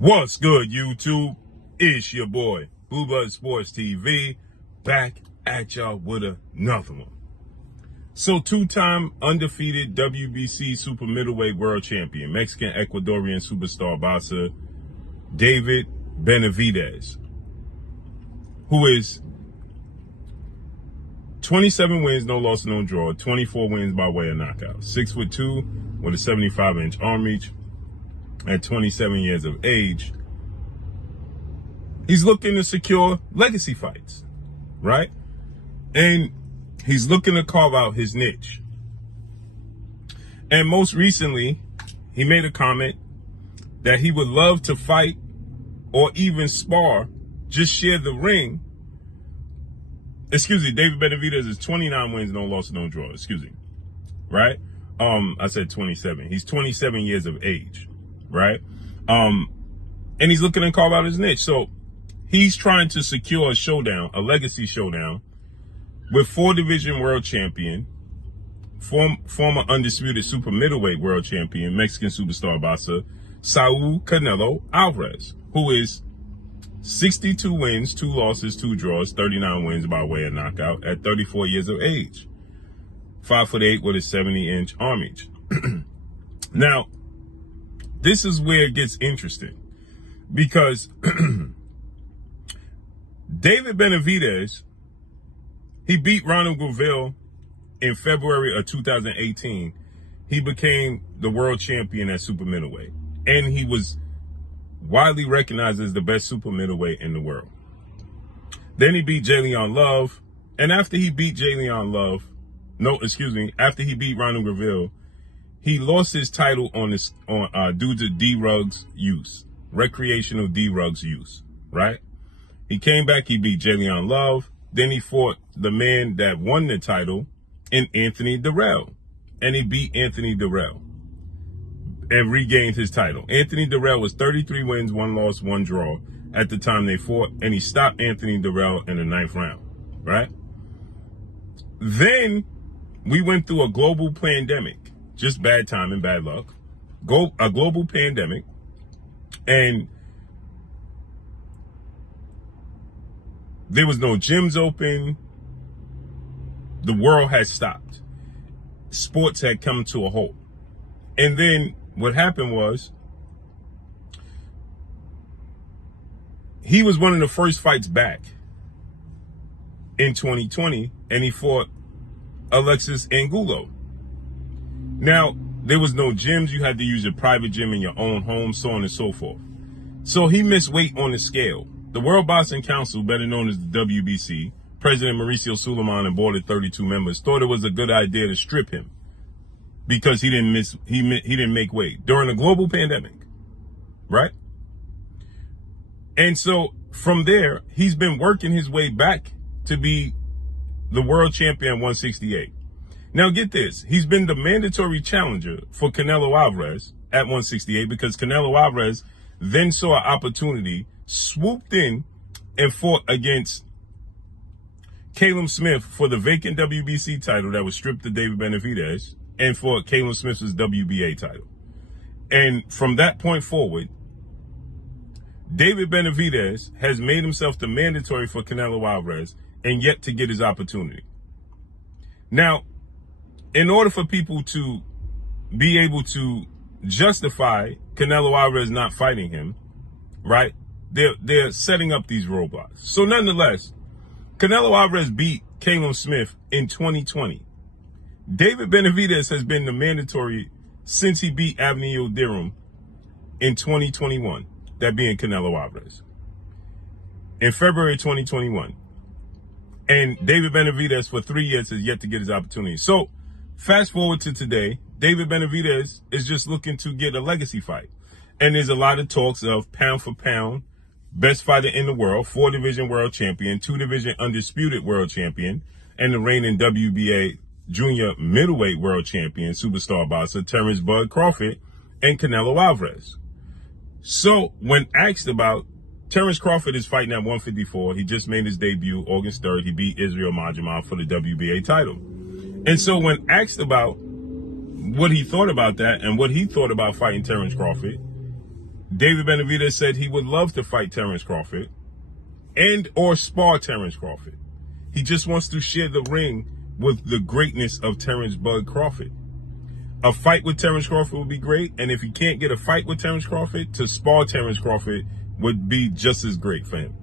What's good, YouTube? It's your boy, Blue Blood Sports TV, back at y'all with another one. So, two-time undefeated WBC super middleweight world champion, Mexican Ecuadorian superstar boxer, David Benavidez, who is 27 wins, no loss, no draw, 24 wins by way of knockout, 6'2", with a 75-inch arm reach. At 27 years of age, he's looking to secure legacy fights, right? And he's looking to carve out his niche. And most recently, he made a comment that he would love to fight or even spar, just share the ring. David Benavidez is 29 wins, no loss, no draw, right? I said 27. He's 27 years of age. Right? And he's looking to carve out his niche. So he's trying to secure a showdown, a legacy showdown, with 4-division world champion, former undisputed super middleweight world champion, Mexican superstar boxer, Saul Canelo Alvarez, who is 62 wins, 2 losses, 2 draws, 39 wins by way of knockout at 34 years of age. 5'8" with a 70-inch arm reach. Now, this is where it gets interesting, because David Benavidez, he beat Ronald Graville in February of 2018. He became the world champion at super middleweight, and he was widely recognized as the best super middleweight in the world. Then he beat Ronald Graville, after he beat Ronald Graville, he lost his title due to D-Rugs use, recreational D-Rugs use, right? He came back, he beat Jalen Love, then he fought the man that won the title in Anthony Dirrell, and he beat Anthony Dirrell and regained his title. Anthony Dirrell was 33 wins, 1 loss, 1 draw at the time they fought, and he stopped Anthony Dirrell in the 9th round, right? Then we went through a global pandemic. Just bad timing, bad luck. A global pandemic. And there was no gyms open. The world had stopped. Sports had come to a halt. And then what happened was, he was one of the first fights back in 2020, and he fought Alexis Angulo. Now, there was no gyms. You had to use your private gym in your own home, so on and so forth. So he missed weight on the scale. The World Boxing Council, better known as the WBC, President Mauricio Suleiman and board of 32 members, thought it was a good idea to strip him because he didn't make weight during a global pandemic, right? And so from there, he's been working his way back to be the world champion at 168. Now get this, he's been the mandatory challenger for Canelo Alvarez at 168 because Canelo Alvarez then saw an opportunity, swooped in, and fought against Caleb Smith for the vacant WBC title that was stripped to David Benavidez, and for Caleb Smith's WBA title. And from that point forward, David Benavidez has made himself the mandatory for Canelo Alvarez and yet to get his opportunity. Now, in order for people to be able to justify Canelo Alvarez not fighting him, right, they're setting up these roadblocks. So nonetheless, Canelo Alvarez beat Caleb Smith in 2020. David Benavidez has been the mandatory since he beat Avni Yildirim in 2021, that being Canelo Alvarez, in February 2021. And David Benavidez for 3 years has yet to get his opportunity. So fast forward to today, David Benavidez is just looking to get a legacy fight. And there's a lot of talks of pound for pound, best fighter in the world, 4-division world champion, 2-division undisputed world champion, and the reigning WBA junior middleweight world champion, superstar boxer, Terence Crawford, and Canelo Alvarez. So when asked about, Terence Crawford is fighting at 154. He just made his debut August 3rd. He beat Israel Majimov for the WBA title. And so when asked about what he thought about that and what he thought about fighting Terence Crawford, David Benavidez said he would love to fight Terence Crawford and or spar Terence Crawford. He just wants to share the ring with the greatness of Terence Bud Crawford. A fight with Terence Crawford would be great, and if he can't get a fight with Terence Crawford, to spar Terence Crawford would be just as great for him.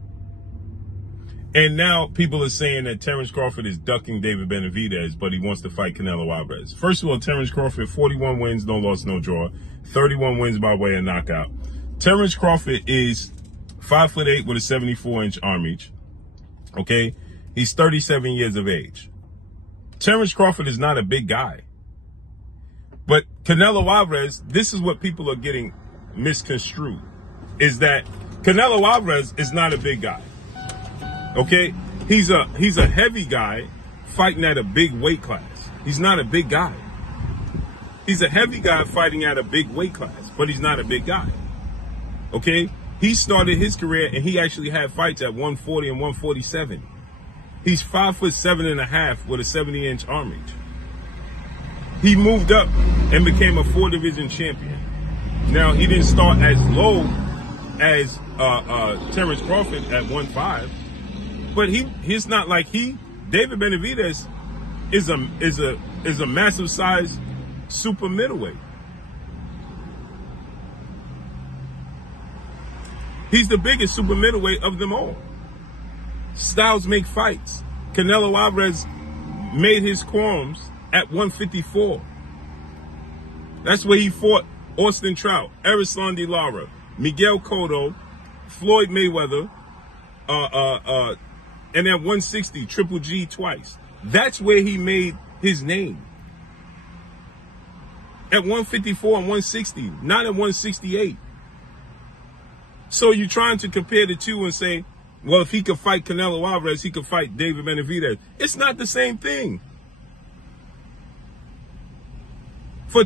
And now people are saying that Terence Crawford is ducking David Benavidez, but he wants to fight Canelo Alvarez. First of all, Terence Crawford, 41 wins, no loss, no draw. 31 wins by way of knockout. Terence Crawford is 5'8" with a 74-inch arm reach. Okay? He's 37 years of age. Terence Crawford is not a big guy. But Canelo Alvarez, this is what people are getting misconstrued, is that Canelo Alvarez is not a big guy. Okay? He's a heavy guy fighting at a big weight class. He's not a big guy. He's a heavy guy fighting at a big weight class, but he's not a big guy. Okay? He started his career and he actually had fights at 140 and 147. He's 5'7.5" with a 70-inch arm reach. He moved up and became a 4-division champion. Now, he didn't start as low as Terence Crawford at 1.5, but he's not like David Benavidez is a massive size super middleweight. He's the biggest super middleweight of them all. Styles make fights. Canelo Alvarez made his qualms at 154. That's where he fought Austin Trout, Erislandy De Lara, Miguel Cotto, Floyd Mayweather, and at 160, Triple G twice. That's where he made his name. At 154 and 160, not at 168. So you're trying to compare the two and say, well, if he could fight Canelo Alvarez, he could fight David Benavidez. It's not the same thing. For